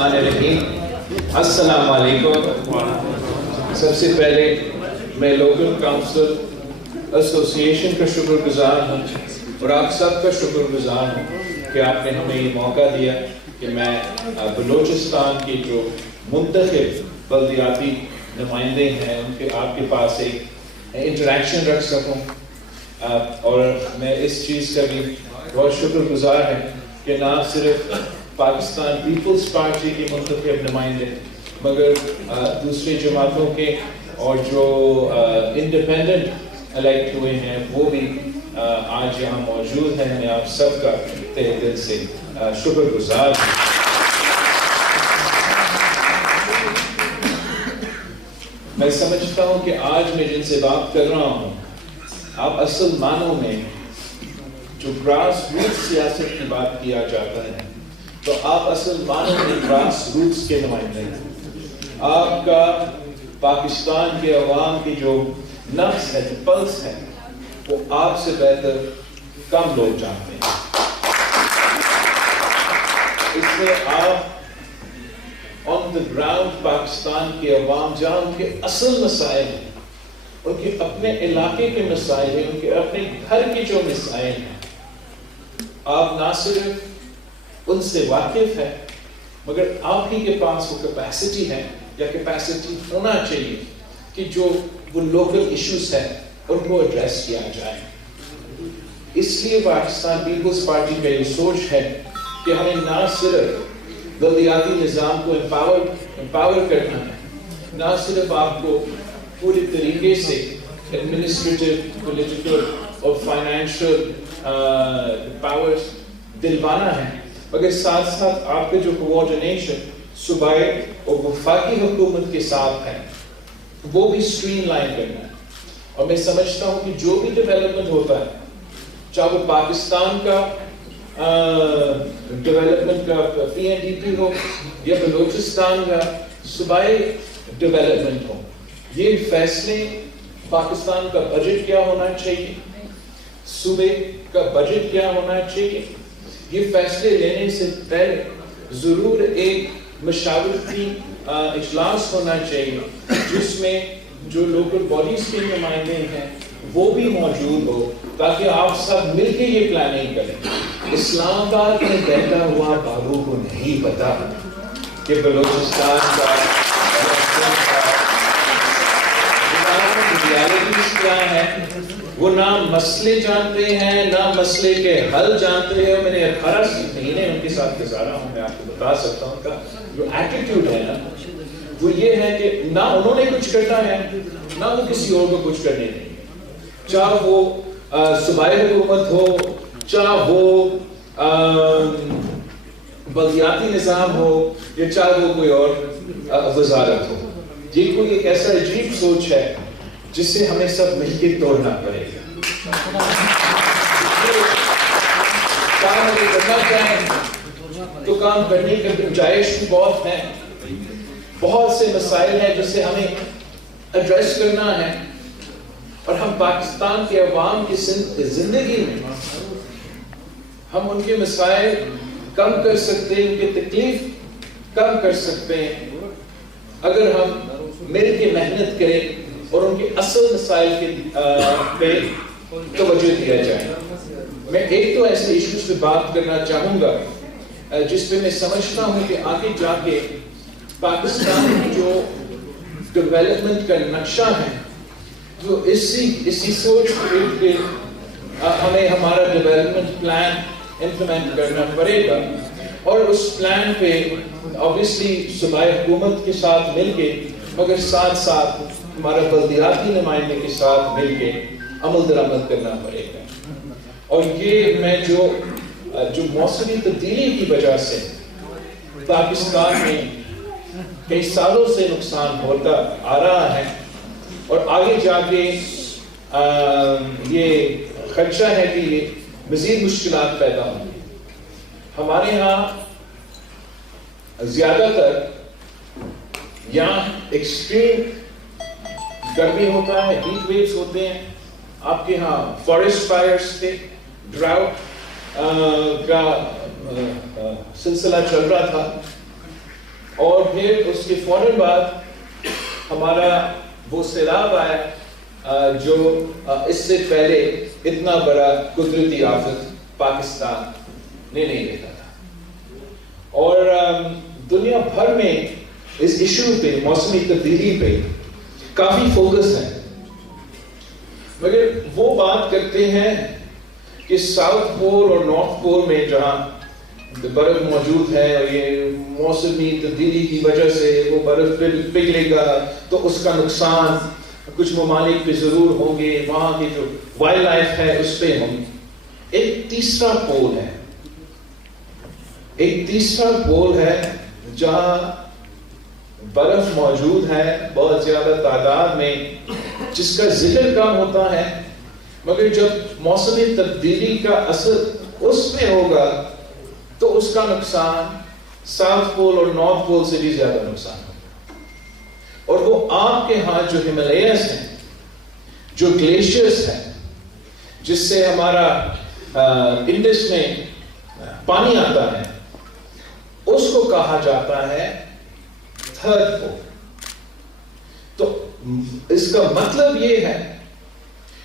السلام علیکم. سب سے پہلے میں لوکل کاؤنسل ایسوسیشن کا شکر گزار ہوں اور آپ سب کا شکر گزار ہوں کہ آپ نے ہمیں یہ موقع دیا کہ میں بلوچستان کے جو منتخب بلدیاتی نمائندے ہیں ان کے آپ کے پاس ایک انٹریکشن رکھ سکوں. اور میں اس چیز کا بھی بہت شکر گزار ہے کہ نہ صرف پاکستان پیپلز پارٹی کے منتخب نمائندے مگر دوسرے جماعتوں کے اور جو انڈیپینڈنٹ الیکٹ ہوئے ہیں وہ بھی آج یہاں موجود ہیں. میں آپ سب کا تہہ دل سے شکر گزار ہوں. میں سمجھتا ہوں کہ آج میں جن سے بات کر رہا ہوں آپ اصل معنوں میں جو گراس روٹ سیاست کی بات کیا جاتا ہے تو آپ اصل معنوں میں گراس روٹس کے نمائندے ہیں. آپ کا پاکستان کے عوام کی جو نفس ہے, جو پلس ہے, وہ آپ سے بہتر کم لوگ جانتے ہیں. اس لیے آپ آن دا گراؤنڈ پاکستان کے عوام جہاں ان کے اصل مسائل ہیں, ان کے اپنے علاقے کے مسائل ہیں, ان کے اپنے گھر کے جو مسائل ہیں, آپ نہ صرف ان سے واقف ہے مگر آپ ہی کے پاس وہ کیپیسٹی ہے یا کیپیسٹی ہونا چاہیے کہ جو وہ لوکل ایشوز ہیں ان کو ایڈریس کیا جائے. اس لیے پاکستان پیپلز پارٹی کا یہ سوچ ہے کہ ہمیں نہ صرف بلدیاتی نظام کو امپاور کرنا ہے, نہ صرف آپ کو پورے طریقے سے ایڈمنسٹریٹو, پولیٹیکل اور فائنینشیل پاورز دلوانا ہے مگر ساتھ ساتھ آپ کے جو کوآرڈینیشن صوبائی اور وفاقی حکومت کے ساتھ ہے وہ بھی اسٹریم لائن کرنا ہے. اور میں سمجھتا ہوں کہ جو بھی ڈیولپمنٹ ہوتا ہے چاہے وہ پاکستان کا ڈیولپمنٹ کا پی این ڈی پی ہو یا بلوچستان کا صوبائی ڈیولپمنٹ ہو, یہ فیصلے پاکستان کا بجٹ کیا ہونا چاہیے, صوبے کا بجٹ کیا ہونا چاہیے, یہ فیصلے لینے سے پہلے ضرور ایک مشاورتی اجلاس ہونا چاہیے جس میں جو لوکل باڈیز کے نمائندے ہیں وہ بھی موجود ہو تاکہ آپ سب مل کے یہ پلاننگ کریں. اسلام آباد میں بیٹھا ہوا بابو کو نہیں پتا کہ بلوچستان کا کیا ہے, وہ نہ مسئلے جانتے ہیں نہ مسئلے کے حل جانتے ہیں. میں نے 18 مہینے ان کے ساتھ گزارا ہوں, میں آپ کو بتا سکتا ہوں کا جو ایٹیٹیوڈ ہے نا وہ یہ ہے کہ نہ انہوں نے کچھ کرنا ہے نہ وہ کسی اور کو کچھ کرنے دیں گے, چاہے وہ صوبائی حکومت ہو, چاہے وہ بلدیاتی نظام ہو یا چاہے وہ کوئی اور وزارت ہو. یہ کوئی ایک ایسا عجیب سوچ ہے جس سے ہمیں سب مل کے توڑنا پڑے گا. کام اگر کرنا چاہیں تو کام کرنے کی گنجائش بھی بہت ہے, بہت سے مسائل ہیں جسے ہمیں ایڈریس کرنا ہے اور ہم پاکستان کے عوام کی زندگی میں ہم ان کے مسائل کم کر سکتے ہیں, ان کی تکلیف کم کر سکتے ہیں اگر ہم مل کے محنت کریں اور ان کے اصل مسائل پہ توجہ دیا جائے. میں ایک تو ایسے ایشوز پہ بات کرنا چاہوں گا جس پہ میں سمجھتا ہوں کہ آگے جا کے پاکستان کی جو ڈیولپمنٹ کا نقشہ ہے جو اسی سوچ پہ ہمیں ہمارا ڈیولپمنٹ پلان امپلیمنٹ کرنا پڑے گا اور اس پلان پہ obviously صوبائی حکومت کے ساتھ مل کے مگر ساتھ ساتھ ہمارا بلدیاتی نمائندے کے ساتھ مل کے عمل درآمد کرنا پڑے گا. اور یہ میں جو موسمی تبدیلی کی وجہ سے پاکستان میں کئی سالوں سے نقصان ہوتا آ رہا ہے اور آگے جا کے یہ خدشہ ہے کہ یہ مزید مشکلات پیدا ہوں. ہمارے ہاں زیادہ تر یہاں ایکسٹریم گرمی ہوتا ہے, ہیٹ ویوز ہوتے ہیں. آپ کے ہاں فارسٹ فائرز تھے, ڈراؤٹ کا سلسلہ چل رہا تھا. پھر اس کے فوراً بعد ہمارا وہ سیلاب آیا جو اس سے پہلے اتنا بڑا قدرتی آفت پاکستان نے نہیں دیکھا تھا. اور دنیا بھر میں اس ایشو پہ، موسمی تبدیلی پہ کافی فوکس ہے، مگر وہ بات کرتے ہیں کہ ساؤتھ پول اور نارتھ پول میں جہاں برف موجود ہے اور یہ موسمی تبدیلی کی وجہ سے وہ برف پگھلے گا تو اس کا نقصان کچھ ممالک پہ ضرور ہوں گے، وہاں کی جو وائلڈ لائف ہے اس پہ ہوں گے. ایک تیسرا پول ہے، ایک تیسرا پول ہے جہاں برف موجود ہے بہت زیادہ تعداد میں، جس کا ذکر کم ہوتا ہے، مگر جب موسمی تبدیلی کا اثر اس میں ہوگا تو اس کا نقصان ساؤتھ پول اور نارتھ پول سے بھی زیادہ نقصان ہوگا. اور وہ آپ کے ہاں جو ہمالیاز ہیں، جو گلیشیئرز ہیں، جس سے ہمارا انڈس میں پانی آتا ہے، اس کو کہا جاتا ہے تھرڈ پول. تو اس کا مطلب یہ ہے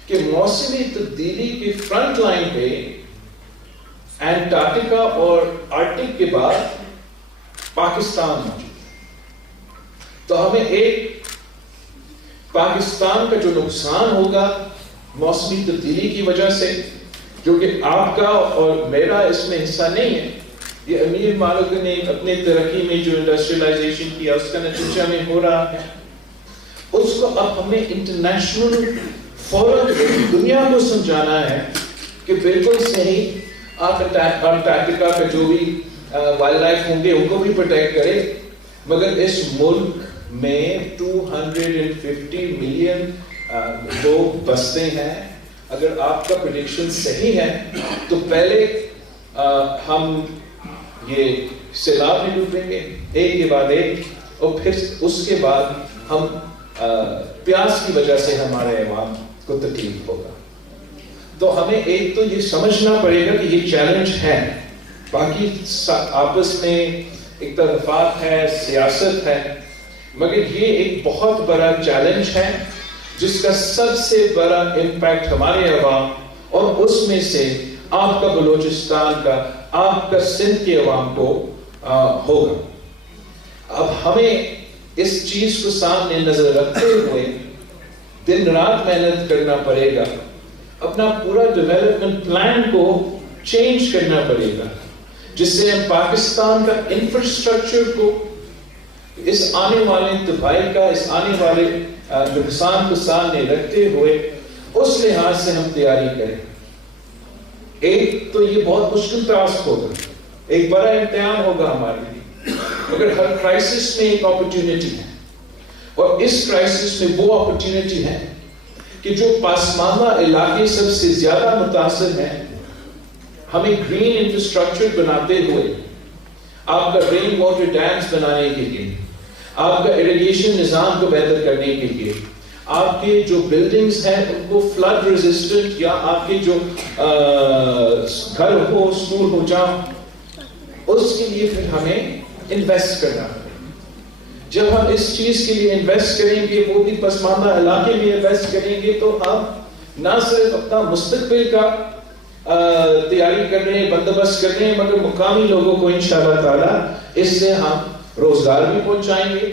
کہ موسمی تبدیلی کی فرنٹ لائن پہ انٹارکٹیکا اور آرکٹک کے بعد پاکستان موجود ہے. تو ہمیں ایک پاکستان کا جو نقصان ہوگا موسمی تبدیلی کی وجہ سے، جو کہ آپ کا اور میرا اس میں حصہ نہیں ہے، یہ امیر مالک نے اپنے ترقی میں جو انڈسٹریلائزیشن کیا اس کا نتیجہ میں ہو رہا ہے، اس کو اب ہمیں انٹرنیشنل فورم دنیا کو سمجھانا ہے کہ بالکل صحیح، آپ انٹارکٹیکا کا جو بھی وائلڈ لائف ہوں گے ان کو بھی پروٹیکٹ کرے، مگر اس ملک میں 250 ملین لوگ بستے ہیں. اگر آپ کا پریڈکشن صحیح ہے تو پہلے ہم یہ سیلاب میں ڈوبیں گے ایک کے بعد ایک، اور پھر اس کے بعد ہم پیاس کی وجہ سے ہمارے عوام کو تکلیف ہوگا. تو ہمیں ایک تو یہ سمجھنا پڑے گا کہ یہ چیلنج ہے، باقی آپس میں اتفاق ہے، سیاست ہے، مگر یہ ایک بہت بڑا چیلنج ہے جس کا سب سے بڑا امپیکٹ ہمارے عوام اور اس میں سے آپ کا بلوچستان کا، آپ کا سندھ کے عوام کو ہوگا. اب ہمیں اس چیز کو سامنے نظر رکھتے ہوئے دن رات محنت کرنا پڑے گا، اپنا پورا ڈیولپمنٹ پلان کو چینج کرنا پڑے گا، جس سے ہم پاکستان کا انفراسٹرکچر کو اس آنے والے تباہی کا، اس آنے والے نقصان کو سامنے رکھتے ہوئے اس لحاظ سے ہم تیاری کریں. ایک تو یہ بہت مشکل ٹاسک ہوگا، ایک بڑا امتحان ہوگا ہمارے لیے، مگر ہر کرائسس میں ایک اپرچونٹی ہے، اور اس کرائسس میں وہ اپرچونٹی ہے کہ جو پسماندہ علاقے سب سے زیادہ متاثر ہیں، ہمیں گرین انفراسٹرکچر بناتے ہوئے، آپ کا رین واٹر ڈیمز بنانے کے لیے، آپ کا اریگیشن نظام کو بہتر کرنے کے لیے، آپ کے جو بلڈنگز ہیں ان کو فلڈ ریزسٹنٹ، یا آپ کے جو گھر ہو، اسکول ہو، جہاں اس کے لیے پھر ہمیں انویسٹ کرنا ہے. جب ہم اس چیز کے لیے انویسٹ کریں گے، وہ بھی پسماندہ علاقے میں انویسٹ کریں گے، تو ہم نہ صرف اپنا مستقبل کا تیاری کر رہے ہیں، بندوبست کر رہے ہیں، مگر مقامی لوگوں کو انشاءاللہ تعالی اس سے ہم روزگار بھی پہنچائیں گے،